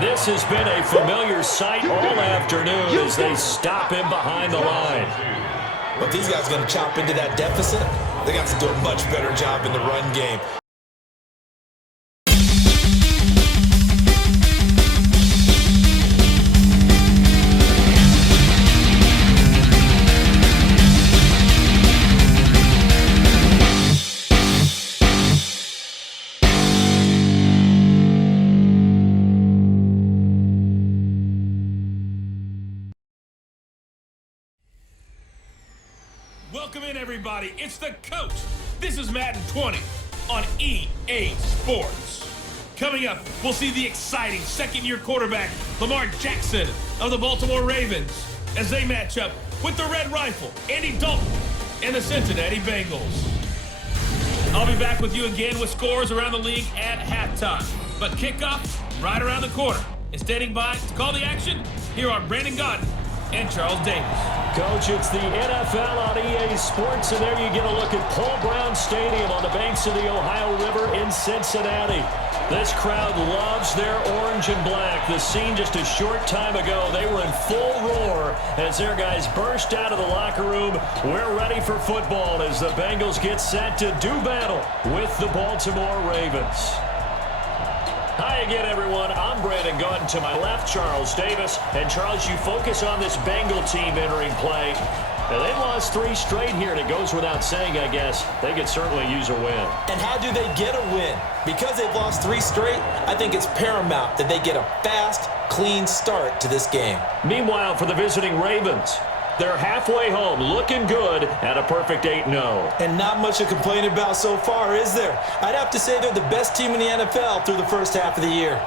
And this has been a familiar sight all afternoon as they stop him behind the line. But if these guys are going to chop into that deficit, they got to do a much better job in the run game. Welcome in, everybody. It's the coach. This is Madden 20 on EA Sports. Coming up, we'll see the exciting second-year quarterback, Lamar Jackson of the Baltimore Ravens, as they match up with the Red Rifle, Andy Dalton, and the Cincinnati Bengals. I'll be back with you again with scores around the league at halftime. But kickoff right around the corner. And standing by to call the action, here are Brandon Gaudin and Charles Davis. Coach, it's the NFL on EA Sports, and there you get a look at Paul Brown Stadium on the banks of the Ohio River in Cincinnati. This crowd loves their orange and black. The scene just a short time ago, they were in full roar as their guys burst out of the locker room. We're ready for football as the Bengals get set to do battle with the Baltimore Ravens. Hi again, everyone. I'm Brandon Gaudin. To my left, Charles Davis. And Charles, you focus on this Bengal team entering play. Now, they've lost 3 straight here, and it goes without saying, I guess, they could certainly use a win. And how do they get a win? Because they've lost 3 straight, I think it's paramount that they get a fast, clean start to this game. Meanwhile, for the visiting Ravens, they're halfway home, looking good at a perfect 8-0. And not much to complain about so far, is there? I'd have to say they're the best team in the NFL through the first half of the year.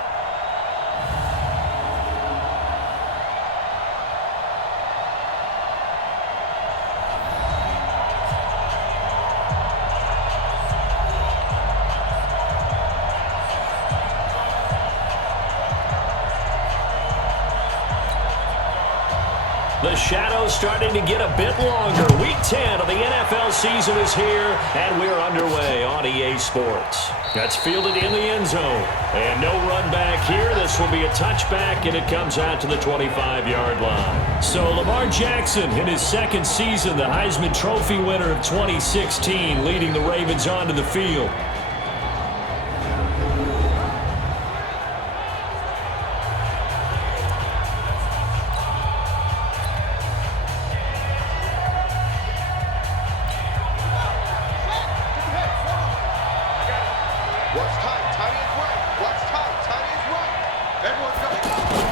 The shadow's starting to get a bit longer. Week 10 of the NFL season is here, and we're underway on EA Sports. That's fielded in the end zone. And no run back here. This will be a touchback, and it comes out to the 25-yard line. So Lamar Jackson, in his second season, the Heisman Trophy winner of 2016, leading the Ravens onto the field.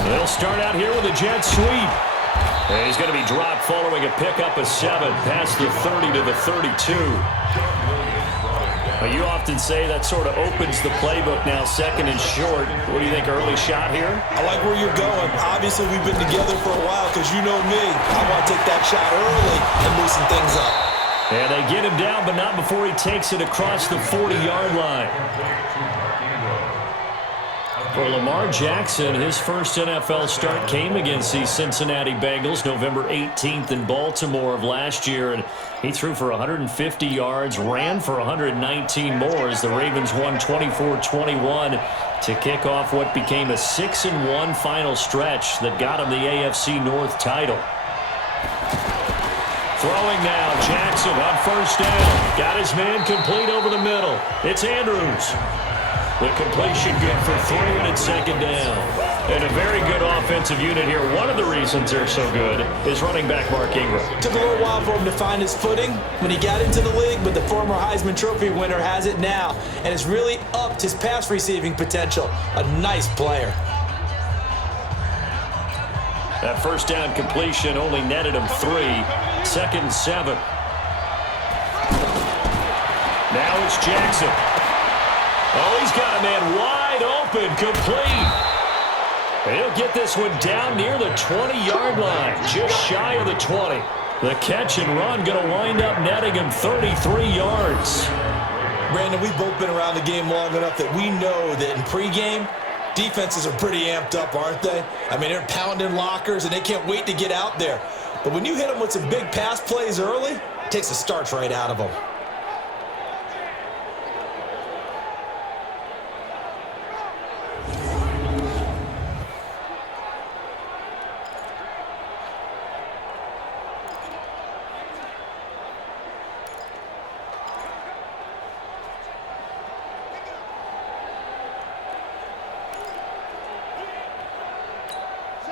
They'll start out here with a jet sweep. And he's going to be dropped following a pickup of 7 past the 30 to the 32. Well, you often say that sort of opens the playbook now, second and short. What do you think, early shot here? I like where you're going. Obviously, we've been together for a while because you know me. I want to take that shot early and loosen things up. And they get him down, but not before he takes it across the 40-yard line. For Lamar Jackson, his first NFL start came against the Cincinnati Bengals November 18th in Baltimore of last year, and he threw for 150 yards, ran for 119 more as the Ravens won 24-21 to kick off what became a 6-1 final stretch that got him the AFC North title. Throwing now, Jackson on first down. Got his man complete over the middle. It's Andrews. The completion good for 3 and it's second down. And a very good offensive unit here. One of the reasons they're so good is running back Mark Ingram. Took a little while for him to find his footing when he got into the league, but the former Heisman Trophy winner has it now and has really upped his pass receiving potential. A nice player. That first down completion only netted him 3. Second and 7. Now it's Jackson. Oh, he's got a man wide open, complete. And he'll get this one down near the 20-yard line, just shy of the 20. The catch and run going to wind up netting him 33 yards. Brandon, we've both been around the game long enough that we know that in pregame, defenses are pretty amped up, aren't they? I mean, they're pounding lockers, and they can't wait to get out there. But when you hit them with some big pass plays early, it takes the starch right out of them.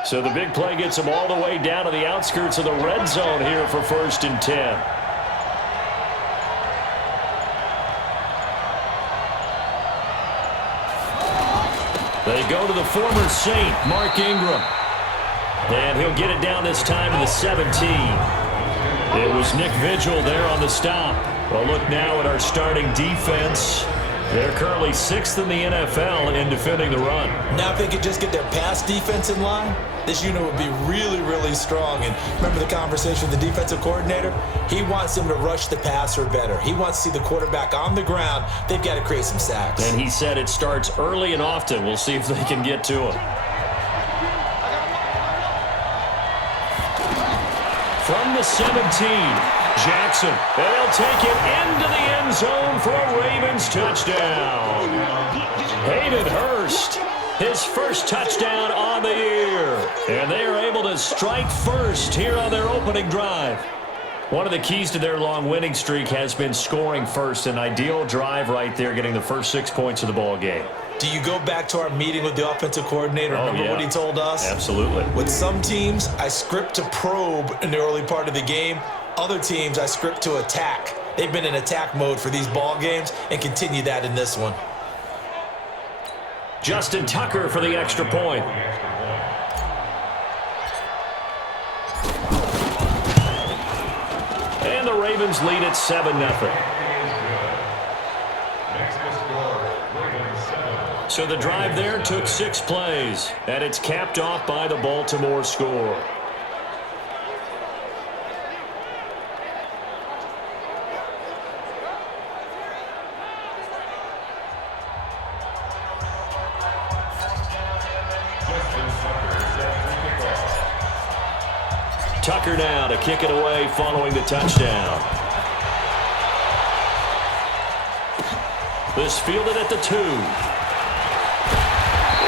So the big play gets them all the way down to the outskirts of the red zone here for 1st and 10. They go to the former Saint, Mark Ingram. And he'll get it down this time to the 17. It was Nick Vigil there on the stop. Well, look now at our starting defense. They're currently 6th in the NFL in defending the run. Now if they could just get their pass defense in line, this unit would be really, really strong. And remember the conversation with the defensive coordinator? He wants them to rush the passer better. He wants to see the quarterback on the ground. They've got to create some sacks. And he said it starts early and often. We'll see if they can get to him. From the 17, Jackson. They'll take it into the end zone for a Ravens touchdown. Hayden Hurst, his first touchdown on the year. And they are able to strike first here on their opening drive. One of the keys to their long winning streak has been scoring first. An ideal drive right there, getting the first 6 points of the ball game. Do you go back to our meeting with the offensive coordinator? Remember what he told us? Absolutely. With some teams, I script to probe in the early part of the game. Other teams, I script to attack. They've been in attack mode for these ball games and continue that in this one. Justin Tucker for the extra point. And the Ravens lead at 7-0. So the drive there took 6 plays, and it's capped off by the Baltimore score. Tucker now to kick it away following the touchdown. This fielded at the 2.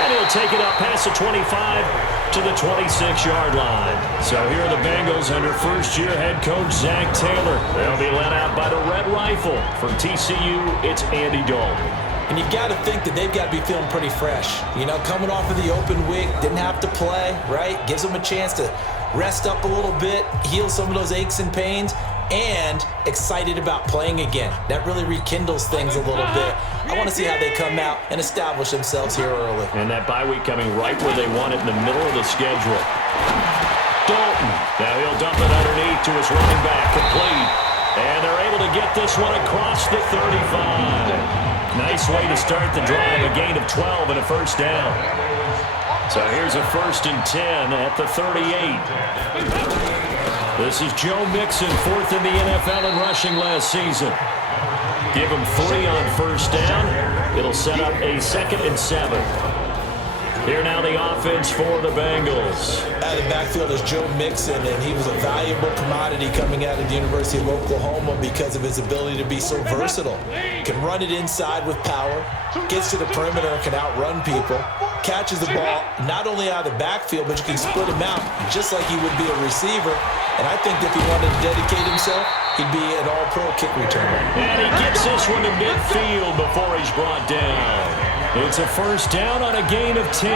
And he'll take it up past the 25 to the 26-yard line. So here are the Bengals under first-year head coach Zach Taylor. They'll be led out by the Red Rifle. From TCU, it's Andy Dalton. And you've got to think that they've got to be feeling pretty fresh. You know, coming off of the open week, didn't have to play, right? Gives them a chance to rest up a little bit, heal some of those aches and pains, and excited about playing again. That really rekindles things a little bit. I want to see how they come out and establish themselves here early. And that bye week coming right where they want it, in the middle of the schedule. Dalton. Now he'll dump it underneath to his running back, complete. And they're able to get this one across the 35. Nice way to start the drive, a gain of 12 and a first down. So here's a 1st and 10 at the 38. This is Joe Mixon, 4th in the NFL in rushing last season. Give him 3 on first down. It'll set up a 2nd and 7. Here now the offense for the Bengals. Out of the backfield is Joe Mixon, and he was a valuable commodity coming out of the University of Oklahoma because of his ability to be so versatile. Can run it inside with power, gets to the perimeter and can outrun people, catches the ball not only out of the backfield, but you can split him out just like he would be a receiver. And I think if he wanted to dedicate himself, he'd be an all-pro kick returner. And he gets this one to midfield before he's brought down. It's a first down on a gain of 10.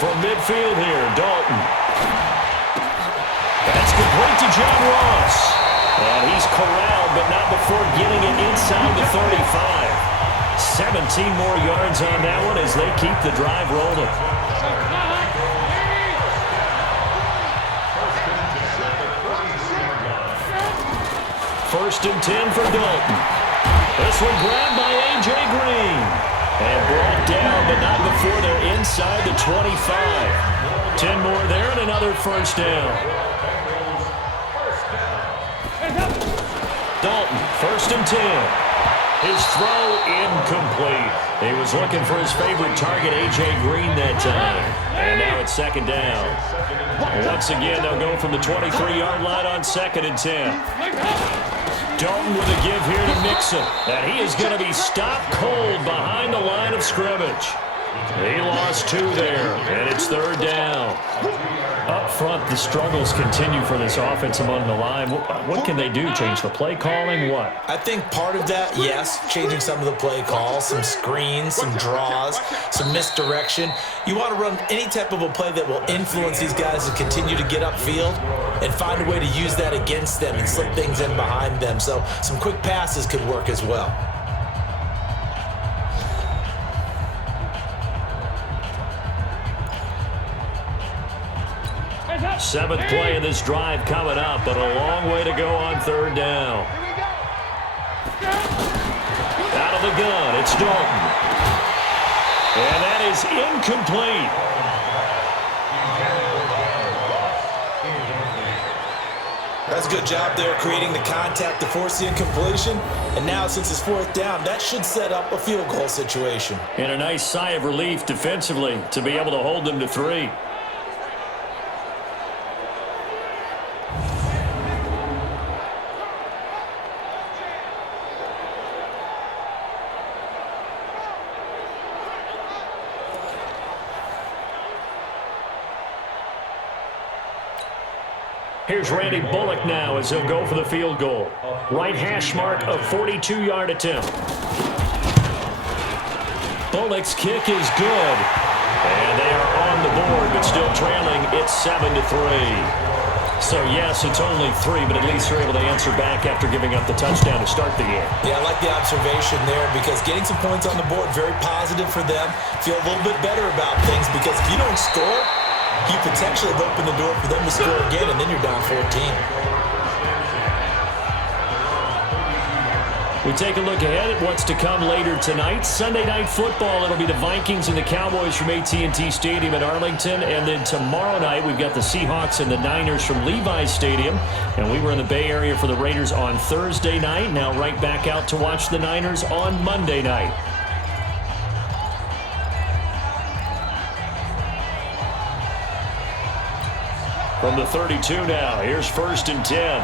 From midfield here, Dalton. That's complete to John Ross. And he's corralled, but not before getting it inside the 35. 17 more yards on that one as they keep the drive rolling. First and 10 for Dalton. This one grabbed by A.J. Green. And brought down, but not before they're inside the 25. 10 more there and another first down. Dalton, 1st and 10. His throw incomplete. He was looking for his favorite target, A.J. Green, that time. And now it's 2nd down. Once again, they'll go from the 23-yard line on 2nd and 10. Dalton with a give here to Mixon. And he is going to be stopped cold behind the line of scrimmage. He lost 2 there, and it's 3rd down. Up front, the struggles continue for this offense among the line. What can they do? Change the play calling? What? I think part of that, yes, changing some of the play calls, some screens, some draws, some misdirection. You want to run any type of a play that will influence these guys to continue to get upfield and find a way to use that against them and slip things in behind them. So some quick passes could work as well. 7th play of this drive coming up, but a long way to go on 3rd down. Out of the gun, it's Dalton. And that is incomplete. That's a good job there creating the contact to force the incompletion. And now since it's 4th down, that should set up a field goal situation. And a nice sigh of relief defensively to be able to hold them to 3. Here's Randy Bullock now as he'll go for the field goal. Right hash mark of 42-yard attempt. Bullock's kick is good. And they are on the board, but still trailing. It's 7-3. So, yes, it's only 3, but at least they're able to answer back after giving up the touchdown to start the game. Yeah, I like the observation there because getting some points on the board, very positive for them. Feel a little bit better about things because if you don't score, you potentially have opened the door for them to score again, and then you're down 14. We take a look ahead at what's to come later tonight. Sunday Night Football, it'll be the Vikings and the Cowboys from AT&T Stadium in Arlington. And then tomorrow night, we've got the Seahawks and the Niners from Levi's Stadium. And we were in the Bay Area for the Raiders on Thursday night. Now right back out to watch the Niners on Monday night. From the 32 now, here's 1st and 10.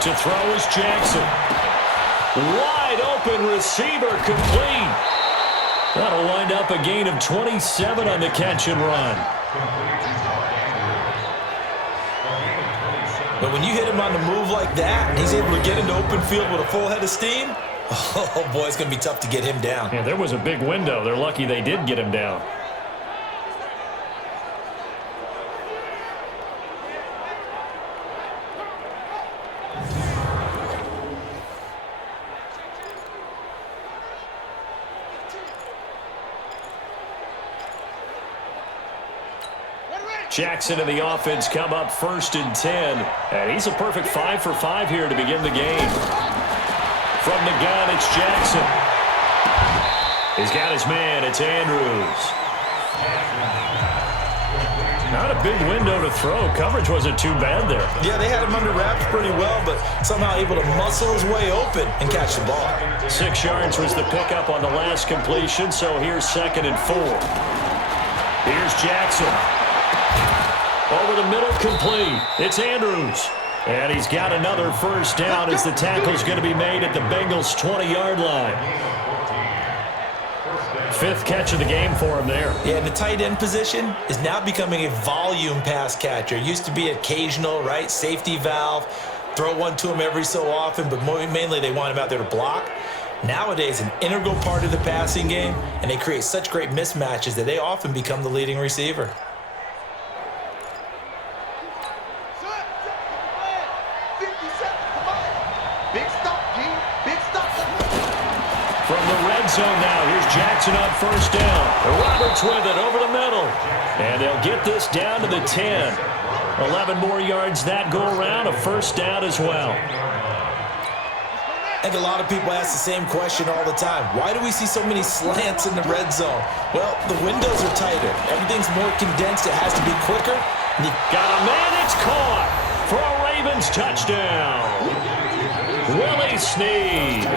To throw is Jackson. Wide open receiver complete. That'll wind up a gain of 27 on the catch and run. But when you hit him on the move like that, and he's able to get into open field with a full head of steam, oh boy, it's going to be tough to get him down. Yeah, there was a big window. They're lucky they did get him down. Jackson and the offense come up 1st and 10. And he's a perfect 5 for 5 here to begin the game. From the gun, it's Jackson. He's got his man. It's Andrews. Not a big window to throw. Coverage wasn't too bad there. Yeah, they had him under wraps pretty well, but somehow able to muscle his way open and catch the ball. 6 yards was the pickup on the last completion, so here's 2nd and 4. Here's Jackson. Over the middle, complete. It's Andrews. And he's got another 1st down as the tackle's going to be made at the Bengals' 20-yard line. 5th catch of the game for him there. Yeah, and the tight end position is now becoming a volume pass catcher. Used to be occasional, right? Safety valve. Throw one to him every so often, but mainly they want him out there to block. Nowadays, an integral part of the passing game, and they create such great mismatches that they often become the leading receiver. From the red zone now, here's Jackson on 1st down. Roberts with it over the middle. And they'll get this down to the 10. 11 more yards that go around, a 1st down as well. I think a lot of people ask the same question all the time. Why do we see so many slants in the red zone? Well, the windows are tighter. Everything's more condensed. It has to be quicker. And got a man, it's caught for a Ravens touchdown. Willie Snead,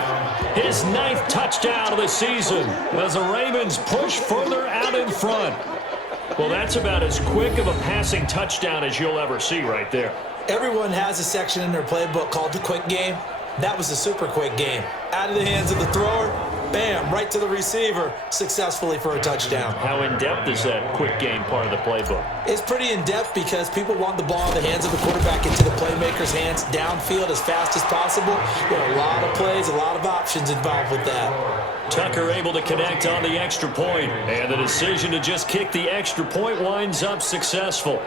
his 9th touchdown of the season as the Ravens push further out in front. Well, that's about as quick of a passing touchdown as you'll ever see right there. Everyone has a section in their playbook called the quick game. That was a super quick game. Out of the hands of the thrower, bam, right to the receiver, successfully for a touchdown. How in-depth is that quick game part of the playbook? It's pretty in-depth because people want the ball in the hands of the quarterback into the playmaker's hands downfield as fast as possible. There are a lot of plays, a lot of options involved with that. Tucker able to connect on the extra point, and the decision to just kick the extra point winds up successful.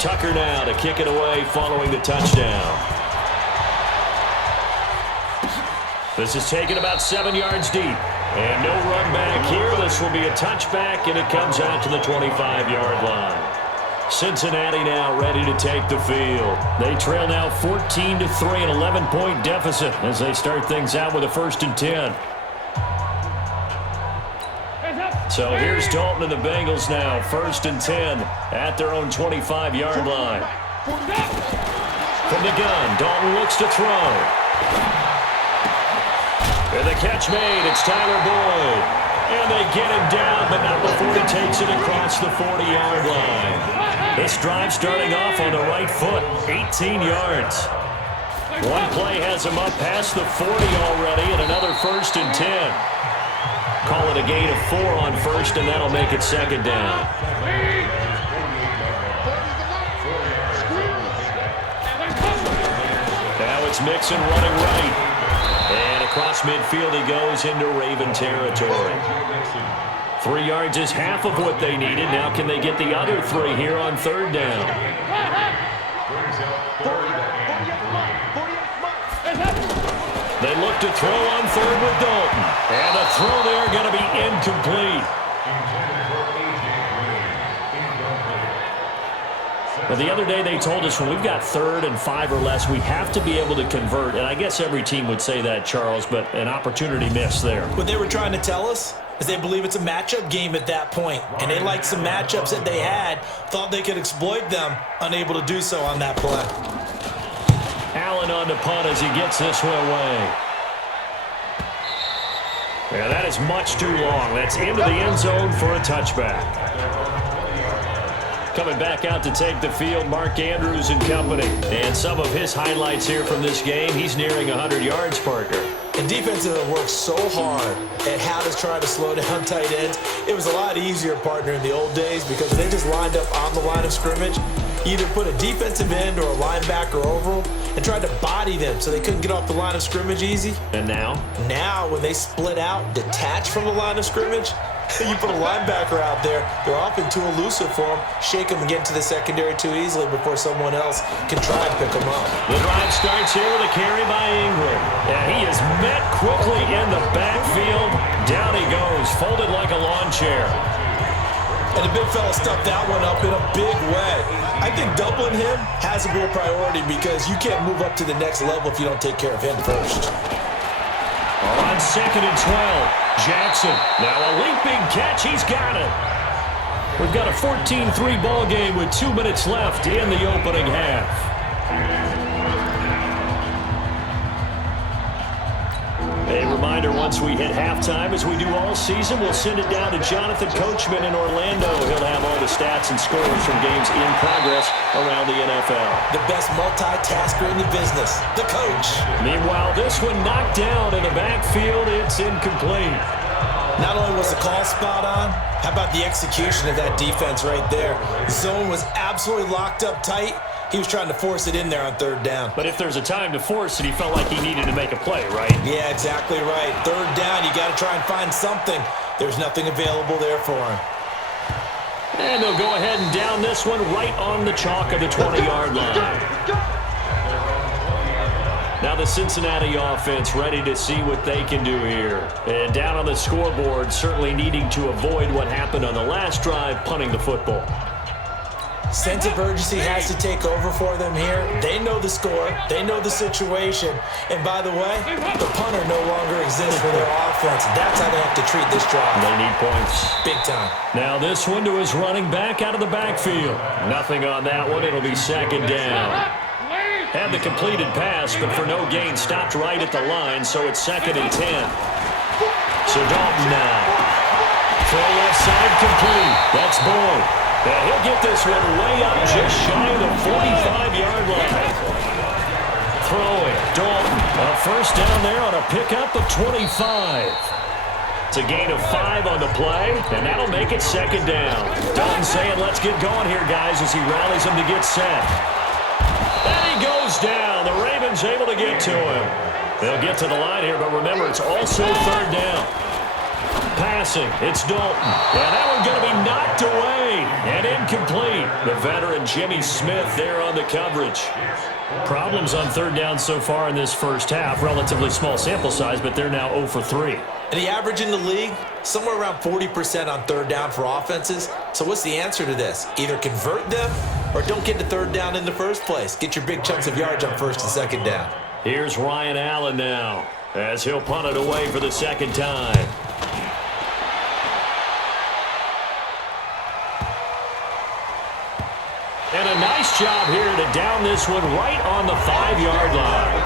Tucker now to kick it away following the touchdown. This is taken about 7 yards deep. And no run back here. This will be a touchback, and it comes out to the 25-yard line. Cincinnati now ready to take the field. They trail now 14-3, an 11-point deficit as they start things out with a 1st and 10. So here's Dalton and the Bengals now, 1st and 10 at their own 25-yard line. From the gun, Dalton looks to throw. And the catch made, it's Tyler Boyd. And they get him down, but not before he takes it across the 40-yard line. This drive starting off on the right foot, 18 yards. One play has him up past the 40 already, and another 1st and 10. Call it a gain of 4 on 1st, and that'll make it 2nd down. Now it's Mixon running right. And across midfield he goes into Raven territory. 3 yards is half of what they needed. Now can they get the other 3 here on 3rd down? They look to throw on 3rd with Dalton. And the throw there going to be incomplete. Well, the other day they told us when we've got 3rd and 5 or less, we have to be able to convert. And I guess every team would say that, Charles, but an opportunity missed there. What they were trying to tell us is they believe it's a matchup game at that point. And they liked some matchups that they had, thought they could exploit them, unable to do so on that play. Allen on the punt as he gets this one away. Yeah, that is much too long. That's into the end zone for a touchback. Coming back out to take the field, Mark Andrews and company. And some of his highlights here from this game, he's nearing 100 yards, partner. And defenses have worked so hard at how to try to slow down tight ends. It was a lot easier, partner, in the old days because they just lined up on the line of scrimmage, either put a defensive end or a linebacker over them and tried to body them so they couldn't get off the line of scrimmage easy. And now? Now, when they split out, detach from the line of scrimmage, you put a linebacker out there, they're often too elusive for them, shake them and get into the secondary too easily before someone else can try and pick them up. The drive starts here with a carry by Ingram. And he is met quickly in the backfield. Down he goes, folded like a lawn chair. And the big fella stuffed that one up in a big way. I think doubling him has to be a priority because you can't move up to the next level if you don't take care of him first. On 2nd and 12. Jackson, now a leaping catch, he's got it. We've got a 14-3 ball game with 2 minutes left in the opening half. A reminder, once we hit halftime, as we do all season, we'll send it down to Jonathan Coachman in Orlando. He'll have all the stats and scores from games in progress around the NFL. The best multitasker in the business, the coach. Meanwhile, this one knocked down in the backfield. It's incomplete. Not only was the call spot on, how about the execution of that defense right there? The zone was absolutely locked up tight. He was trying to force it in there on 3rd down. But if there's a time to force it, he felt like he needed to make a play, right? Yeah, exactly right. 3rd down, you got to try and find something. There's nothing available there for him. And they'll go ahead and down this one right on the chalk of the 20-yard line. Now the Cincinnati offense ready to see what they can do here. And down on the scoreboard, certainly needing to avoid what happened on the last drive, punting the football. Sense of urgency has to take over for them here. They know the score. They know the situation. And by the way, the punter no longer exists for their offense. That's how they have to treat this drive. They need points. Big time. Now this one to his running back out of the backfield. Nothing on that one. It'll be 2nd down. Had the completed pass, but for no gain, stopped right at the line, so it's 2nd and 10. So Dalton now. Throw left side complete. That's Boyd. And he'll get this one way up just shy of the 45-yard line. Throwing. Dalton. A first down there on a pickup of 25. It's a gain of 5 on the play, and that'll make it 2nd down. Dalton saying, let's get going here, guys, as he rallies them to get set. And he goes down. The Ravens able to get to him. They'll get to the line here, but remember, it's also 3rd down. Passing, it's Dalton. And that one's going to be knocked away and incomplete. The veteran Jimmy Smith there on the coverage. Problems on 3rd down so far in this first half. Relatively small sample size, but they're now 0 for 3. And the average in the league, somewhere around 40% on 3rd down for offenses. So what's the answer to this? Either convert them or don't get to 3rd down in the first place. Get your big chunks of yards on 1st and 2nd down. Here's Ryan Allen now as he'll punt it away for the 2nd time. And a nice job here to down this one right on the 5-yard line.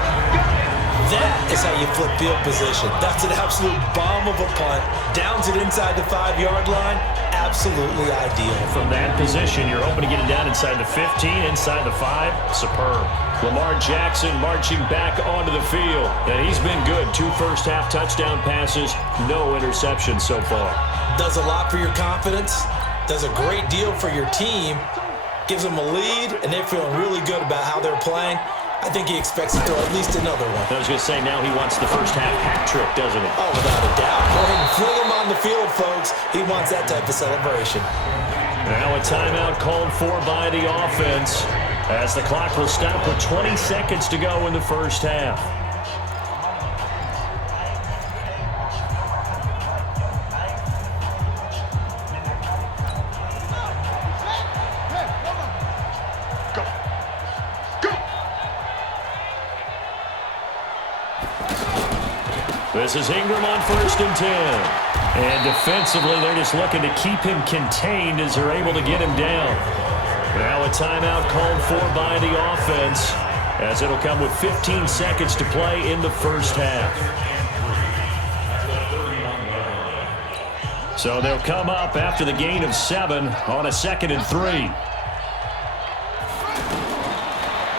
That is how you flip field position. That's an absolute bomb of a punt. Downs it inside the 5-yard line. Absolutely ideal. From that position, you're hoping to get it down inside the 15, inside the 5. Superb. Lamar Jackson marching back onto the field. And he's been good. 2 first-half touchdown passes. No interceptions so far. Does a lot for your confidence. Does a great deal for your team. Gives them a lead, and they're feeling really good about how they're playing. I think he expects to throw at least another one. I was going to say, now he wants the first half hat trick, doesn't he? Oh, without a doubt. Go ahead and fling him on the field, folks. He wants that type of celebration. Now a timeout called for by the offense as the clock will stop with 20 seconds to go in the first half. This is Ingram on 1st and 10. And defensively, they're just looking to keep him contained as they're able to get him down. Now a timeout called for by the offense as it'll come with 15 seconds to play in the first half. So they'll come up after the gain of 7 on a 2nd and 3.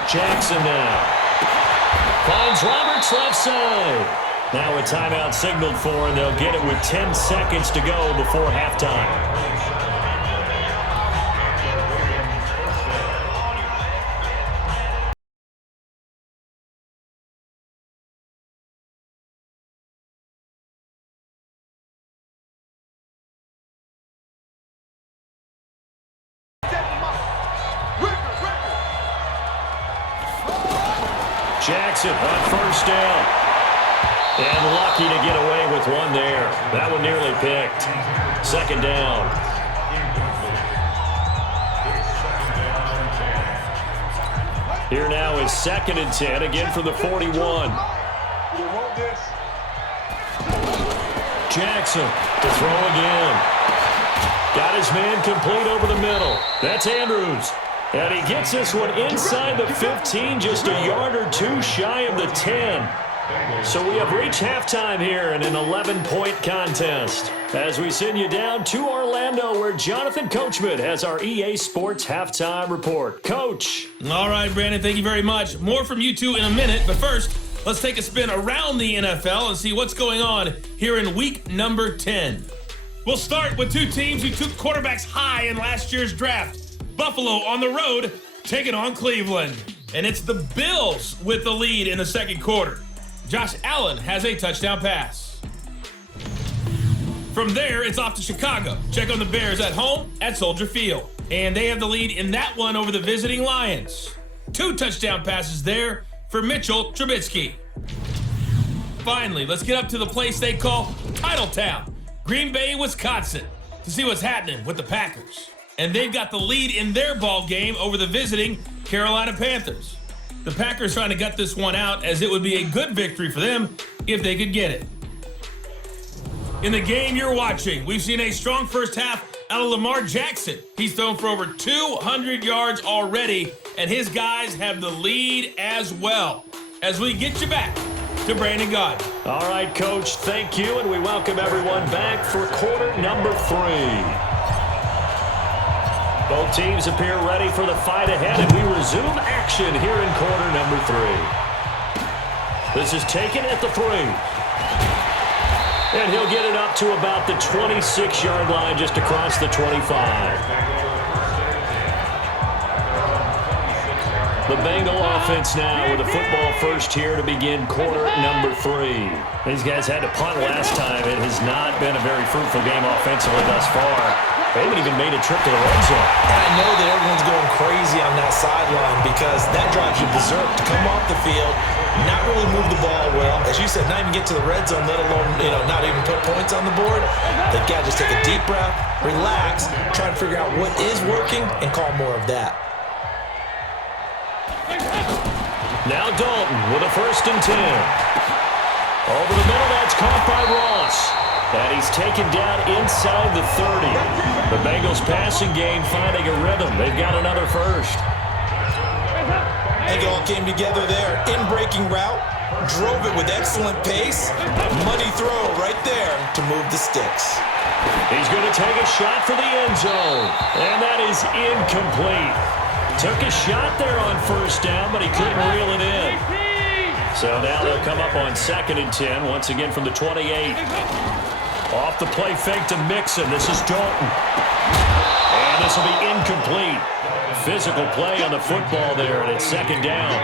Jackson now. Finds Roberts left side. Now a timeout signaled for, and they'll get it with 10 seconds to go before halftime. Jackson on 1st down. And lucky to get away with one there. That one nearly picked. 2nd down. Here now is 2nd and 10, again from the 41. Jackson to throw again. Got his man complete over the middle. That's Andrews. And he gets this one inside the 15, just a yard or 2 shy of the 10. So we have reached halftime here in an 11-point contest as we send you down to Orlando where Jonathan Coachman has our EA Sports Halftime Report. Coach. All right, Brandon, thank you very much. More from you two in a minute, but first, let's take a spin around the NFL and see what's going on here in week number 10. We'll start with 2 teams who took quarterbacks high in last year's draft. Buffalo on the road taking on Cleveland. And it's the Bills with the lead in the 2nd quarter. Josh Allen has a touchdown pass. From there, it's off to Chicago. Check on the Bears at home at Soldier Field. And they have the lead in that one over the visiting Lions. 2 touchdown passes there for Mitchell Trubisky. Finally, let's get up to the place they call Titletown, Green Bay, Wisconsin, to see what's happening with the Packers. And they've got the lead in their ball game over the visiting Carolina Panthers. The Packers trying to gut this one out as it would be a good victory for them if they could get it. In the game you're watching, we've seen a strong first half out of Lamar Jackson. He's thrown for over 200 yards already and his guys have the lead as well. As we get you back to Brandon Gaudin. All right, Coach, thank you, and we welcome everyone back for quarter number 3. Both teams appear ready for the fight ahead, and we resume action here in quarter number 3. This is taken at the 3. And he'll get it up to about the 26-yard line just across the 25. The Bengal offense now with a football first here to begin quarter number 3. These guys had to punt last time. It has not been a very fruitful game offensively thus far. They haven't even made a trip to the red zone. And I know that everyone's going crazy on that sideline because that drives you berserk to come off the field, not really move the ball well. As you said, not even get to the red zone, let alone, not even put points on the board. They've got to just take a deep breath, relax, try to figure out what is working, and call more of that. Now Dalton with a 1st and 10. Over the middle, that's caught by Ross. And he's taken down inside the 30. The Bengals passing game finding a rhythm. They've got another first. I think it all came together there. In-breaking route, drove it with excellent pace. Money throw right there to move the sticks. He's going to take a shot for the end zone. And that is incomplete. Took a shot there on 1st down, but he couldn't reel it in. So now they'll come up on 2nd and 10, once again from the 28. Off the play fake to Mixon. This is Dalton. And this will be incomplete. Physical play on the football there, and it's 2nd down.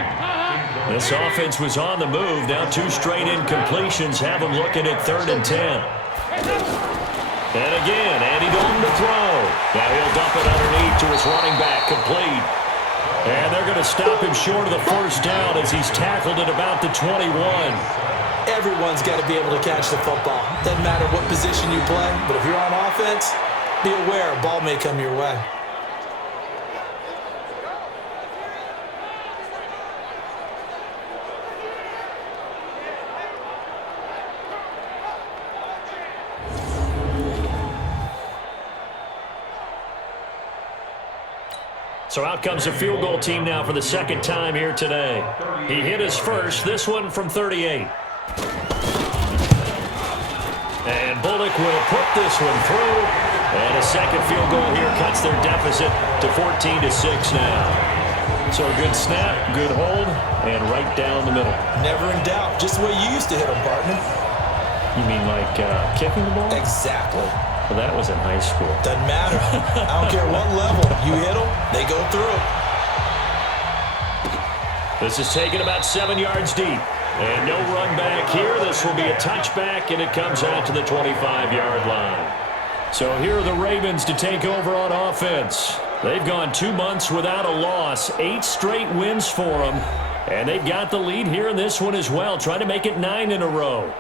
This offense was on the move. Now 2 straight incompletions have them looking at 3rd and 10. And again, Andy Dalton to throw. Now he'll dump it underneath to his running back, complete. And they're going to stop him short of the 1st down as he's tackled at about the 21. Everyone's got to be able to catch the football. Doesn't matter what position you play, but if you're on offense, be aware a ball may come your way. So out comes the field goal team now for the 2nd time here today. He hit his first, this one from 38. And Bullock will put this one through. And a 2nd field goal here cuts their deficit to 14-6 now. So a good snap, good hold, and right down the middle. Never in doubt. Just the way you used to hit them, partner. You mean like kicking the ball? Exactly. Well, that was in high school. Doesn't matter. I don't care what level. You hit them, they go through. This is taken about 7 yards deep. And no run back here. This will be a touchback, and it comes out to the 25-yard line. So here are the Ravens to take over on offense. They've gone 2 months without a loss, 8 straight wins for them. And they've got the lead here in this one as well, trying to make it 9 in a row.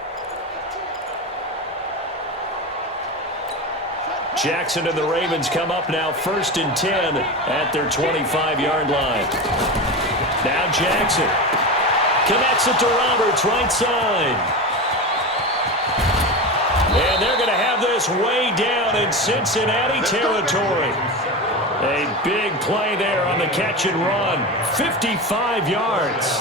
Jackson and the Ravens come up now 1st and 10 at their 25-yard line. Now Jackson connects it to Roberts, right side. And they're going to have this way down in Cincinnati territory. A big play there on the catch and run. 55 yards.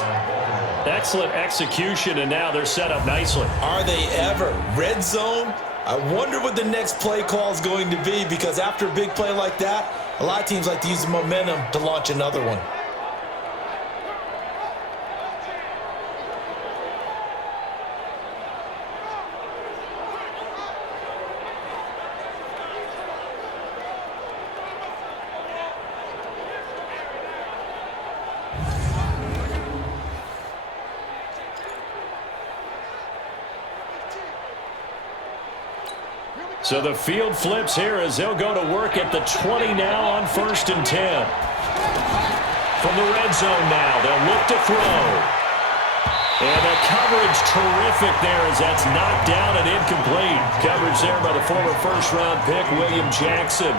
Excellent execution, and now they're set up nicely. Are they ever? Red zone? I wonder what the next play call is going to be, because after a big play like that, a lot of teams like to use the momentum to launch another one. So the field flips here as they'll go to work at the 20 now on 1st and 10. From the red zone now, they'll look to throw. And the coverage terrific there as that's knocked down and incomplete. Coverage there by the former first-round pick, William Jackson.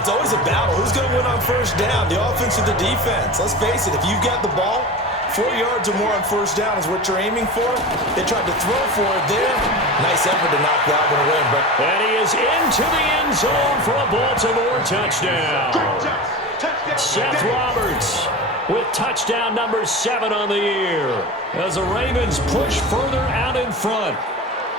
It's always a battle. Who's going to win on 1st down, the offense or the defense? Let's face it, if you've got the ball, 4 yards or more on 1st down is what you're aiming for. They tried to throw for it there. Nice effort to knock that one away. And he is into the end zone for a Baltimore touchdown. Seth Roberts. with touchdown number 7 on the year as the Ravens push further out in front.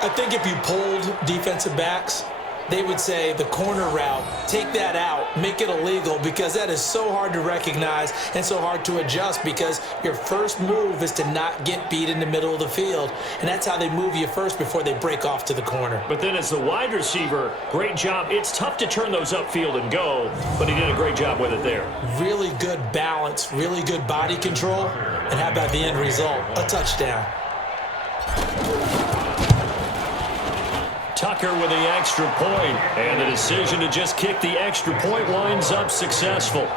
I think if you polled defensive backs, they would say the corner route, take that out, make it illegal, because that is so hard to recognize and so hard to adjust, because your first move is to not get beat in the middle of the field, and that's how they move you first before they break off to the corner. But then as the wide receiver, great job. It's tough to turn those upfield and go, but he did a great job with it there. Really good balance, really good body control, and how about the end result? A touchdown. Tucker with the extra point, and the decision to just kick the extra point winds up successful.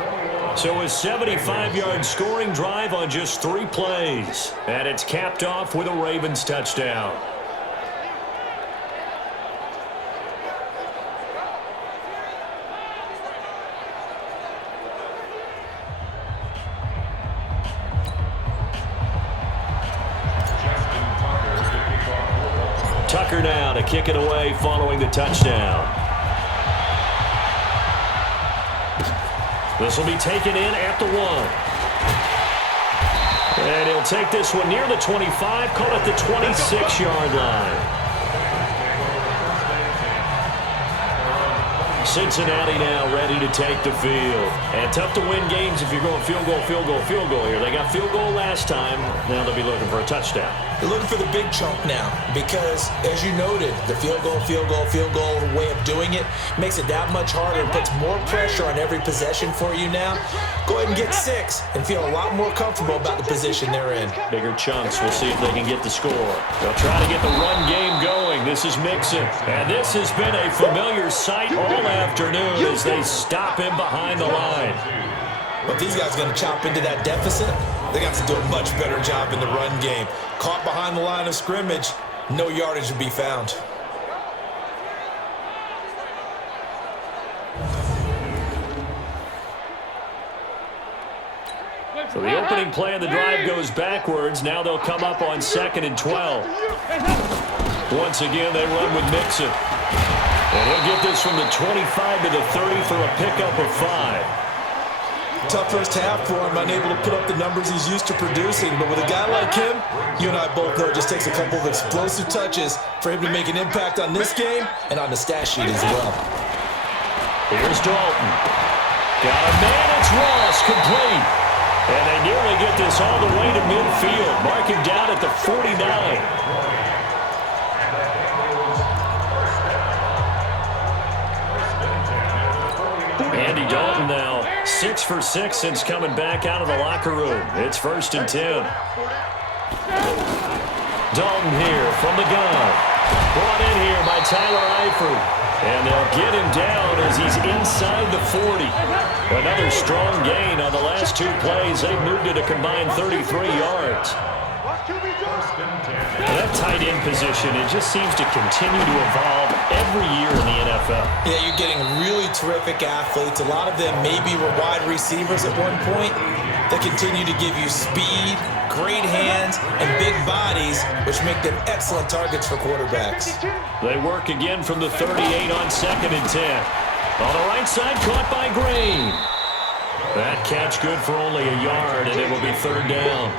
So a 75-yard scoring drive on just 3 plays, and it's capped off with a Ravens touchdown. Tucker now to kick it away following the touchdown. This will be taken in at the 1. And he'll take this one near the 25, call it the 26-yard line. Cincinnati now ready to take the field. And tough to win games if you're going field goal, field goal, field goal here. They got field goal last time. Now they'll be looking for a touchdown. They're looking for the big chunk now because, as you noted, the field goal way of doing it makes it that much harder and puts more pressure on every possession for you now. Go ahead and get 6 and feel a lot more comfortable about the position they're in. Bigger chunks. We'll see if they can get the score. They'll try to get the run game going. This is Mixon. And this has been a familiar sight all afternoon as they stop him behind the line. But these guys are going to chop into that deficit. They got to do a much better job in the run game. Caught behind the line of scrimmage, no yardage to be found. So the opening play of the drive goes backwards. Now they'll come up on 2nd and 12. Once again, they run with Mixon. And he'll get this from the 25 to the 30 for a pickup of 5. Tough first half for him, unable to put up the numbers he's used to producing. But with a guy like him, you and I both know it just takes a couple of explosive touches for him to make an impact on this game and on the stat sheet as well. Here's Dalton. Got a man, it's Ross, complete. And they nearly get this all the way to midfield. Mark him down at the 49. Andy Dalton now 6 for 6 since coming back out of the locker room. It's 1st and 10. Dalton here from the gun. Brought in here by Tyler Eifert. And they'll get him down as he's inside the 40. Another strong gain on the last 2 plays. They've moved it a combined 33 yards. That tight end position, it just seems to continue to evolve every year in the NFL. Yeah, you're getting really terrific athletes. A lot of them maybe were wide receivers at one point. They continue to give you speed, great hands, and big bodies, which make them excellent targets for quarterbacks. They work again from the 38 on 2nd and 10. On the right side, caught by Green. That catch good for only a yard, and it will be 3rd down.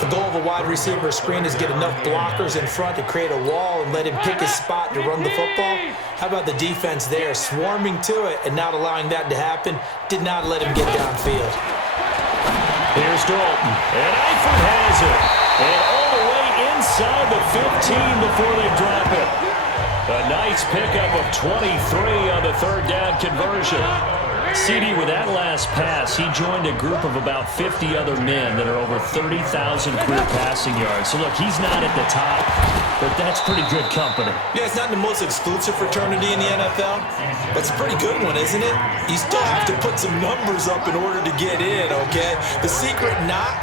The goal of a wide receiver screen is get enough blockers in front to create a wall and let him pick his spot to run the football. How about the defense there, swarming to it and not allowing that to happen? Did not let him get downfield. Here's Dalton, and Eifert has it. And all the way inside the 15 before they drop it. A nice pickup of 23 on the 3rd down conversion. CD, with that last pass, he joined a group of about 50 other men that are over 30,000 career passing yards. So, look, he's not at the top, but that's pretty good company. Yeah, it's not the most exclusive fraternity in the NFL, but it's a pretty good one, isn't it? You still have to put some numbers up in order to get in, okay? The secret knock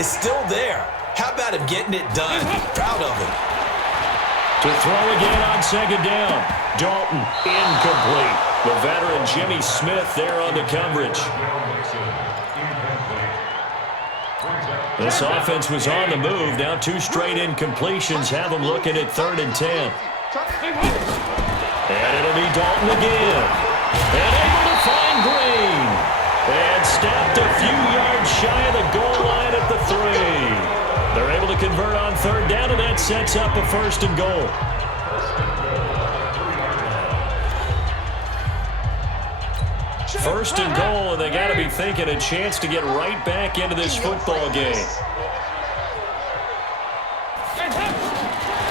is still there. How about him getting it done? Proud of him. To throw again on 2nd down. Dalton, incomplete. The veteran Jimmy Smith there on the coverage. This offense was on the move. Now 2 straight incompletions have them looking at 3rd and 10. And it'll be Dalton again. And able to find Green. And snapped a few shy of the goal line at the 3. They're able to convert on third down, and that sets up a 1st and goal. First and goal, and they got to be thinking a chance to get right back into this football game.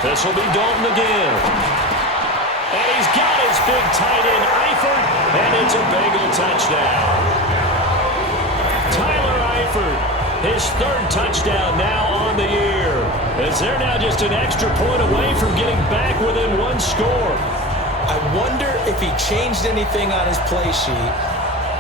This will be Dalton again. And he's got his big tight end, Eifert, and it's a Bengal touchdown. Tyler Eifert, his 3rd touchdown now on the year, as they're now just an extra point away from getting back within 1 score. I wonder if he changed anything on his play sheet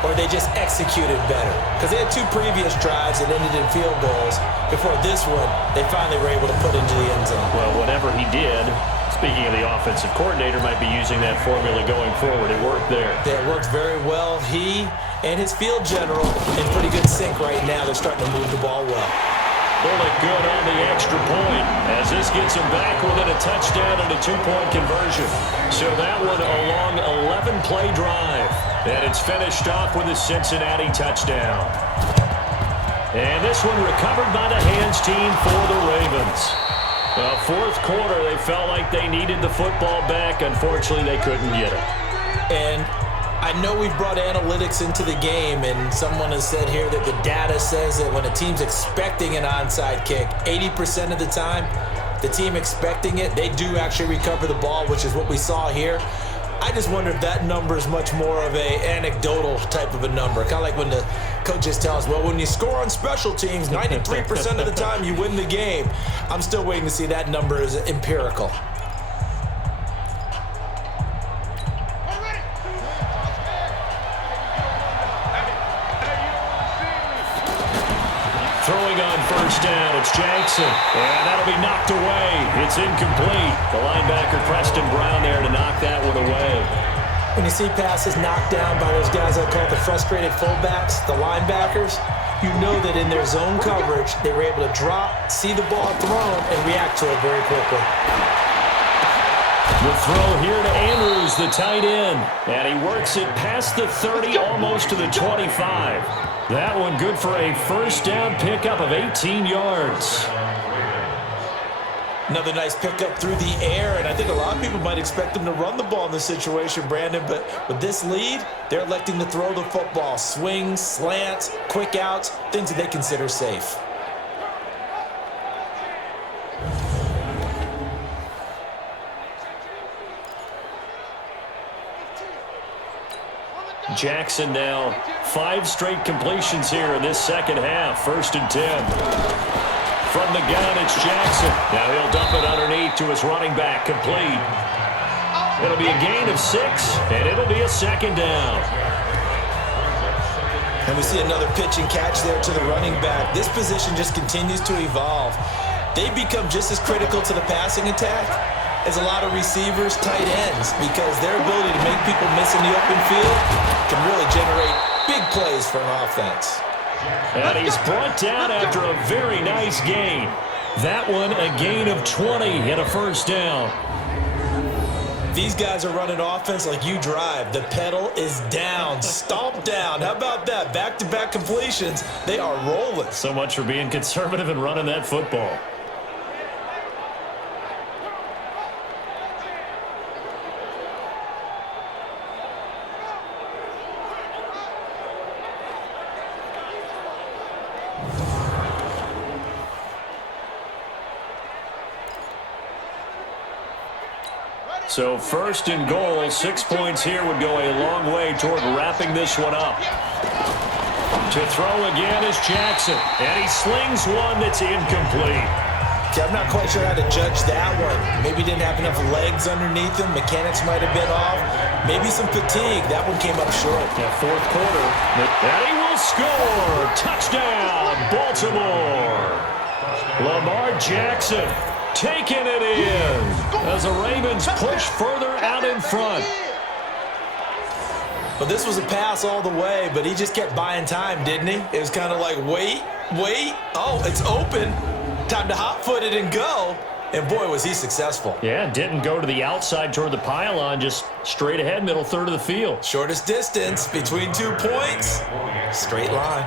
or they just executed better. Because they had 2 previous drives that ended in field goals. Before this one, they finally were able to put into the end zone. Well, whatever he did, speaking of the offensive coordinator, might be using that formula going forward. It worked there. Yeah, it worked very well. He and his field general in pretty good sync right now. They're starting to move the ball well. Bullock good on the extra point, as this gets him back within a touchdown and a 2-point conversion. So that one a long 11-play drive. And it's finished off with a Cincinnati touchdown. And this one recovered by the hands team for the Ravens. Fourth quarter, they felt like they needed the football back. Unfortunately, they couldn't get it. And I know we've brought analytics into the game, and someone has said here that the data says that when a team's expecting an onside kick, 80% of the time, the team expecting it, they do actually recover the ball, which is what we saw here. I just wonder if that number is much more of a anecdotal type of a number. Kind of like when the coaches tell us, well, when you score on special teams, 93% of the time you win the game. I'm still waiting to see that number as empirical. Throwing on first down, it's Jackson. And that'll be knocked away. It's incomplete. The linebacker, Preston Brown, there to knock that one away. When you see passes knocked down by those guys I call the frustrated fullbacks, the linebackers, you know that in their zone coverage, they were able to drop, see the ball thrown, and react to it very quickly. The throw here to Andrews, the tight end. And he works it past the 30, almost to the 25. That one good for a first down pickup of 18 yards. Another nice pickup through the air, and I think a lot of people might expect them to run the ball in this situation, Brandon, but with this lead, they're electing to throw the football. Swings, slants, quick outs, things that they consider safe. Jackson now 5 straight completions here in this second half. 1st and 10. From the gun, it's Jackson. Now he'll dump it underneath to his running back, complete. It'll be a gain of 6, and it'll be a 2nd down. And we see another pitch and catch there to the running back. This position just continues to evolve. They become just as critical to the passing attack as a lot of receivers, tight ends, because their ability to make people miss in the open field can really generate big plays for an offense. And he's brought down after a very nice gain. That one a gain of 20 and a first down. These guys are running offense like you drive. The pedal is down, stomp down. How about that? Back-to-back completions. They are rolling. So much for being conservative and running that football. So 1st and goal, 6 points here would go a long way toward wrapping this one up. To throw again is Jackson, and he slings one that's incomplete. Okay, I'm not quite sure how to judge that one. Maybe didn't have enough legs underneath him. Mechanics might have been off. Maybe some fatigue. That one came up short. Yeah, 4th quarter. And he will score. Touchdown, Baltimore. Lamar Jackson taking it in as the Ravens push further out in front. Well, this was a pass all the way, but he just kept buying time, didn't he? It was kind of like, wait. Oh, it's open. Time to hot-foot it and go. And, boy, was he successful. Yeah, didn't go to the outside toward the pylon, just straight ahead, middle third of the field. Shortest distance between 2 points. Straight line.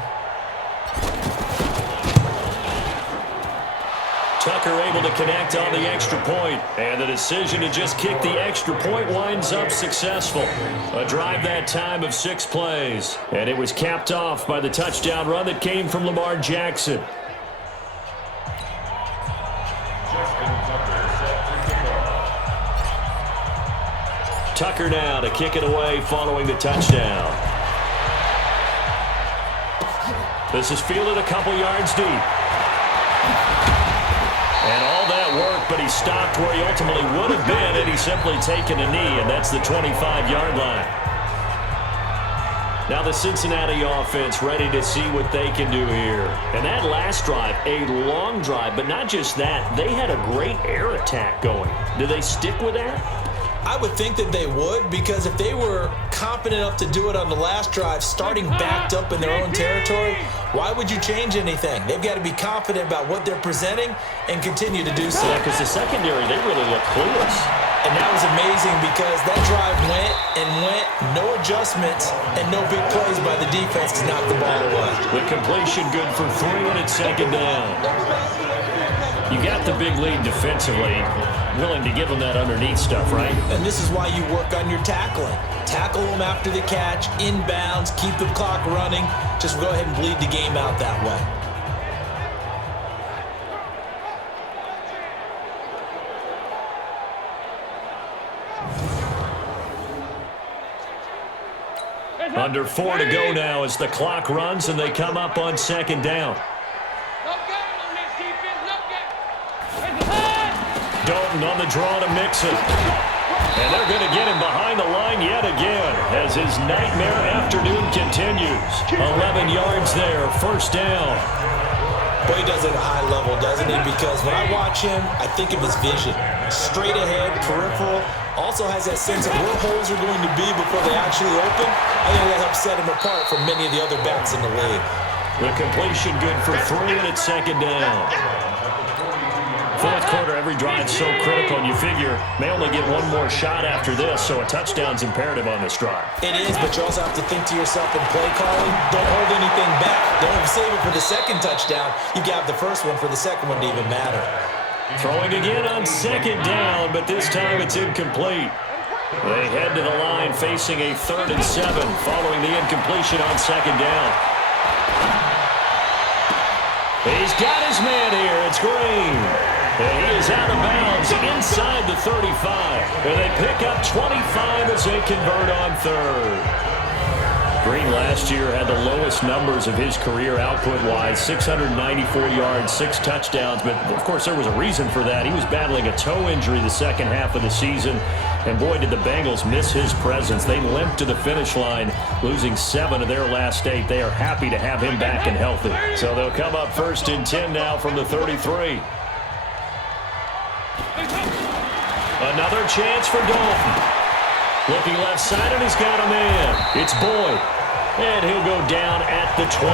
Tucker able to connect on the extra point. And the decision to just kick the extra point winds up successful. A drive that time of 6 plays. And it was capped off by the touchdown run that came from Lamar Jackson. Tucker now to kick it away following the touchdown. This is fielded a couple yards deep. And all that work, but he stopped where he ultimately would have been, and he's simply taken a knee, and that's the 25-yard line. Now the Cincinnati offense ready to see what they can do here. And that last drive, a long drive, but not just that, they had a great air attack going. Do they stick with that? I would think that they would, because if they were confident enough to do it on the last drive, starting backed up in their own territory, why would you change anything? They've got to be confident about what they're presenting and continue to do so. Yeah, because the secondary, they really look clueless. And that was amazing because that drive went and went, no adjustments, and no big plays by the defense to knock the ball away. The completion good for 3, and it's second down. You got the big lead defensively, willing to give them that underneath stuff, right? And this is why you work on your tackling. Tackle them after the catch, inbounds, keep the clock running. Just go ahead and bleed the game out that way. Under 4 to go now as the clock runs and they come up on second down. Dalton on the draw to Mixon. And they're going to get him behind the line yet again as his nightmare afternoon continues. 11 yards there, first down. Boy, he does it at a high level, doesn't he? Because when I watch him, I think of his vision. Straight ahead, peripheral. Also has that sense of where holes are going to be before they actually open. I think that helps set him apart from many of the other backs in the league. The completion good for 3, and it's second down. Fourth quarter, every drive so critical, and you figure may only get one more shot after this, so a touchdown's imperative on this drive. It is, but you also have to think to yourself in play calling, don't hold anything back. Don't save it for the second touchdown. You got the first one for the second one to even matter. Throwing again on second down, but this time it's incomplete. They head to the line facing a 3rd and 7 following the incompletion on second down. He's got his man here. It's Green. And he is out of bounds inside the 35. And they pick up 25 as they convert on 3rd. Green last year had the lowest numbers of his career output-wise, 694 yards, 6 touchdowns. But, of course, there was a reason for that. He was battling a toe injury the second half of the season. And, boy, did the Bengals miss his presence. They limped to the finish line, losing 7 of their last 8. They are happy to have him back and healthy. So they'll come up 1st and 10 now from the 33. Another chance for Dalton. Looking left side, and he's got a man. It's Boyd. And he'll go down at the 28.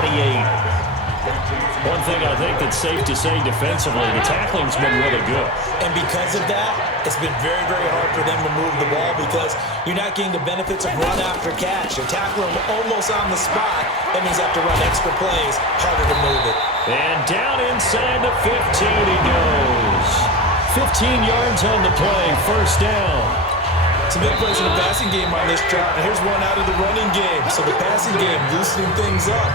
One thing I think that's safe to say defensively, the tackling's been really good. And because of that, it's been very, very hard for them to move the ball because you're not getting the benefits of run after catch. You're tackling them almost on the spot. That means you have to run extra plays, harder to move it. And down inside the 15 he goes. 15 yards on the play, first down. Some big plays in the passing game on this drive. And here's one out of the running game. So the passing game loosening things up.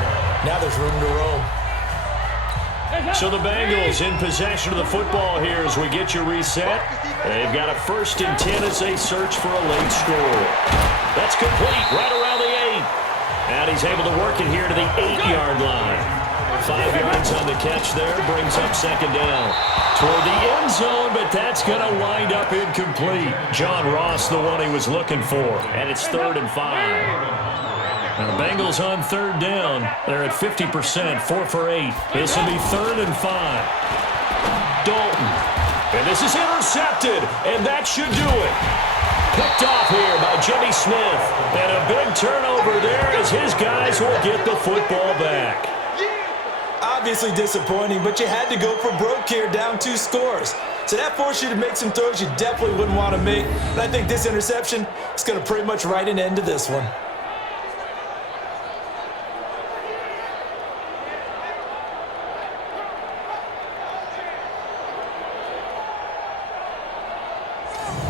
Now there's room to roam. So the Bengals in possession of the football here as we get you reset. They've got a 1st and 10 as they search for a late score. That's complete right around the 8. And he's able to work it here to the 8-yard line. 5 yards on the catch there, brings up second down. Toward the end zone, but that's going to wind up incomplete. John Ross, the one he was looking for, and it's 3rd and 5. Now the Bengals on 3rd down. They're at 50%, 4 for 8. This will be 3rd and 5. Dalton, and this is intercepted, and that should do it. Picked off here by Jimmy Smith, and a big turnover there as his guys will get the football back. Obviously disappointing, but you had to go for broke here, down 2 scores. So that forced you to make some throws you definitely wouldn't want to make. And I think this interception is going to pretty much write an end to this one.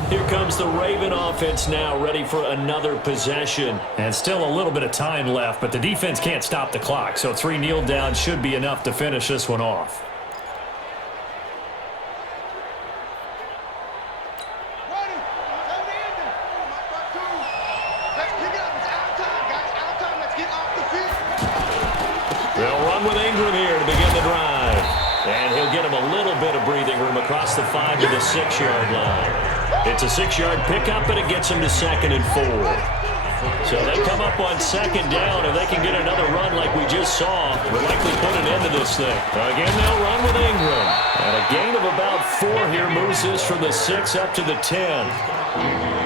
Here comes the Raven offense now, ready for another possession. And still a little bit of time left, but the defense can't stop the clock, so 3 kneel downs should be enough to finish this one off. They'll run with Ingram here to begin the drive. And he'll get him a little bit of breathing room across the 5 to the 6-yard line. It's a 6-yard pickup, and it gets him to 2nd and 4. So they come up on 2nd down. If they can get another run like we just saw, we'll likely put an end to this thing. Again, they'll run with Ingram. And a gain of about 4 here moves this from the 6 up to the 10.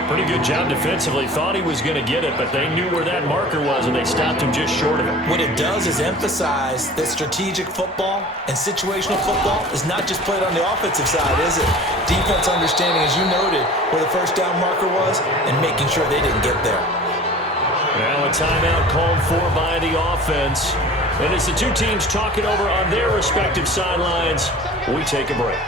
Pretty good job defensively. Thought he was going to get it, but they knew where that marker was, and they stopped him just short of it. What it does is emphasize that strategic football and situational football is not just played on the offensive side, is it? Defense understanding, as you noted, where the first down marker was and making sure they didn't get there. Now a timeout called for by the offense. And as the two teams talk it over on their respective sidelines, we take a break.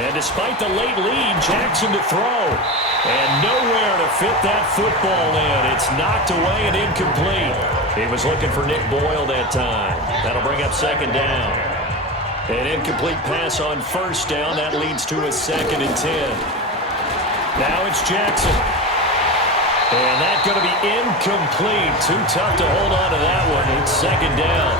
And despite the late lead, Jackson to throw. And nowhere to fit that football in. It's knocked away and incomplete. He was looking for Nick Boyle that time. That'll bring up 2nd down. An incomplete pass on 1st down. That leads to a 2nd and 10. Now it's Jackson. And that's going to be incomplete. Too tough to hold on to that one. It's 2nd down.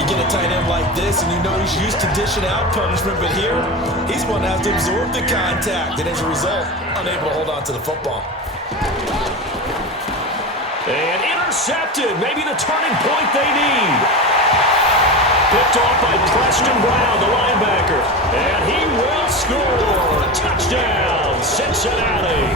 You get a tight end like this, and you know he's used to dishing out punishment, but here, he's one that has to absorb the contact, and as a result, unable to hold on to the football. And intercepted. Maybe the turning point they need. Picked off by Preston Brown, the linebacker. And he will score. Touchdown, Cincinnati.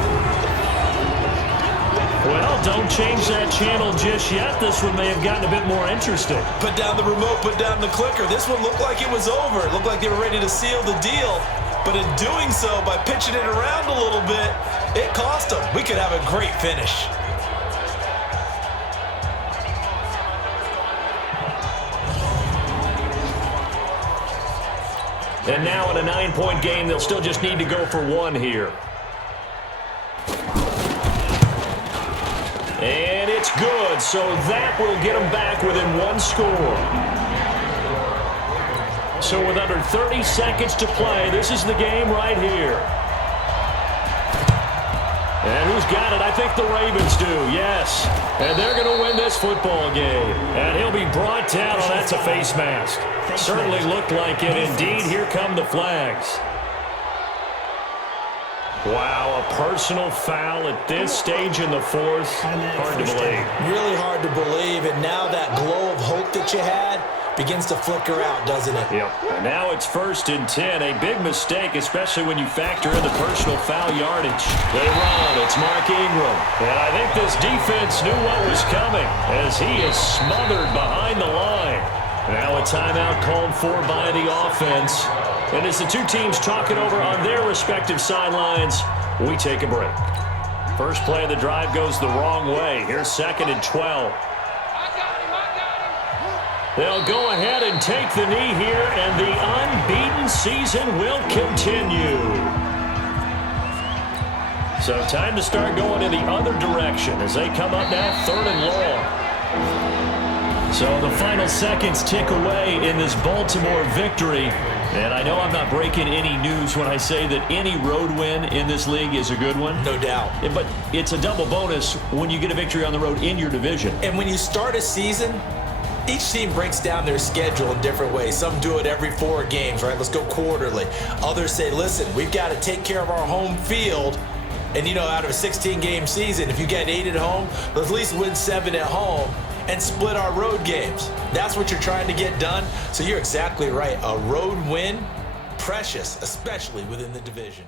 Well, don't change that channel just yet. This one may have gotten a bit more interesting. Put down the remote, put down the clicker. This one looked like it was over. It looked like they were ready to seal the deal. But in doing so, by pitching it around a little bit, it cost them. We could have a great finish. And now in a 9-point game, they'll still just need to go for 1 here. And it's good, so that will get them back within 1 score. So with under 30 seconds to play, this is the game right here. And who's got it? I think the Ravens do, yes. And they're going to win this football game. And he'll be brought down. Oh, that's a face mask. Certainly looked like it. Indeed, here come the flags. Wow, a personal foul at this stage in the 4th. Hard to believe. Really hard to believe, and now that glow of hope that you had begins to flicker out, doesn't it? Yep. And now it's 1st and 10. A big mistake, especially when you factor in the personal foul yardage. They run. It's Mark Ingram. And I think this defense knew what was coming as he is smothered behind the line. Now a timeout called for by the offense. And as the two teams talk it over on their respective sidelines, we take a break. First play of the drive goes the wrong way. Here's 2nd and 12. They'll go ahead and take the knee here, and the unbeaten season will continue. So time to start going in the other direction as they come up now 3rd and long. So the final seconds tick away in this Baltimore victory. And I know I'm not breaking any news when I say that any road win in this league is a good one. No doubt. But it's a double bonus when you get a victory on the road in your division. And when you start a season, each team breaks down their schedule in different ways. Some do it every 4 games, right? Let's go quarterly. Others say, listen, we've got to take care of our home field. And, you know, out of a 16-game season, if you get 8 at home, let's at least win 7 at home and split our road games. That's what you're trying to get done. So you're exactly right. A road win, precious, especially within the division.